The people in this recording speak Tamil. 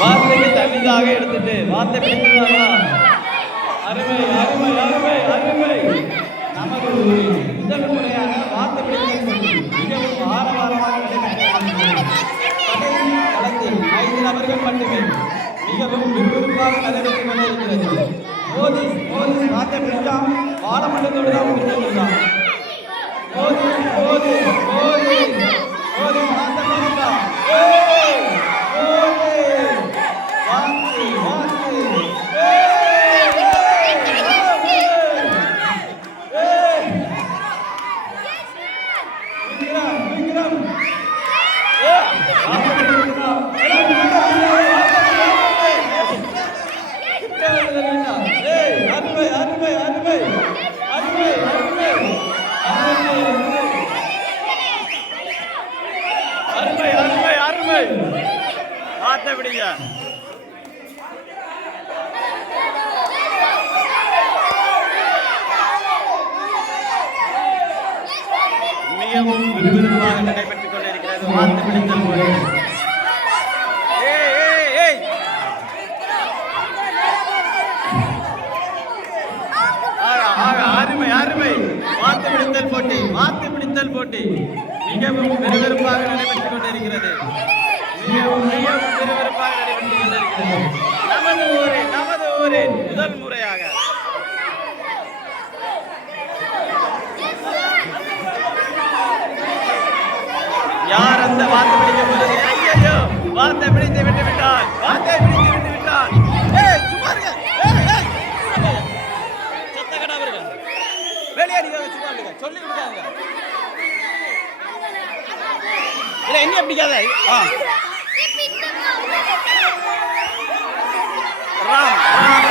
வார்த்தைக்கு தனிதாக எடுத்துட்டு வார்த்தை பிடிக்கிறாங்களா? அருமை அருமை அருமை அருமை. நமது முதல் முறையாக வார்த்தை பிடித்தல் மிகவும் ஆரவாரமாக நடைபெற்றது. களத்தில் 5 நபர்கள் மட்டுமே மிகவும் விறுவிறுப்பாக நடைபெற்றுக் கொண்டிருக்கிறது. மோதி மோதி வார்த்தை பிடித்தான் வாழமண்டலத்தோடு தான் முடிச்சிருந்தான். மோதி மோதி மோதி மோதி வார்த்தை பிடித்தான். மிகவும் விறுவிறுப்பாக நடைபெற்றுக் கொண்டிருக்கிறது வார்த்தை பிடித்தல் போட்டி. அருமை அருமை. வார்த்தை பிடித்தல் போட்டி வார்த்தை பிடித்தல் போட்டி மிகவும் விறுவிறுப்பாக நடைபெற்றுக் கொண்டிருக்கிறது. மிகவும் மிகவும் விறுவிறுப்பாக நடைபெற்றுக் கொண்டிருக்கிறது. நமது ஊரின் முதல் முறையாக யார் அந்த வார்த்தை பிடிக்க போறது? ஐயோ வார்த்தை பிடித்து விட்டு விட்டான். வார்த்தை பிடித்து விட்டு விட்டான். சும்மா இருங்க. சத்த கடா இருங்க. வெளியடிக்காத சும்மா இருங்க. சொல்லி விட்டாங்க. இல்ல என்ன பிடிக்காத. ராம்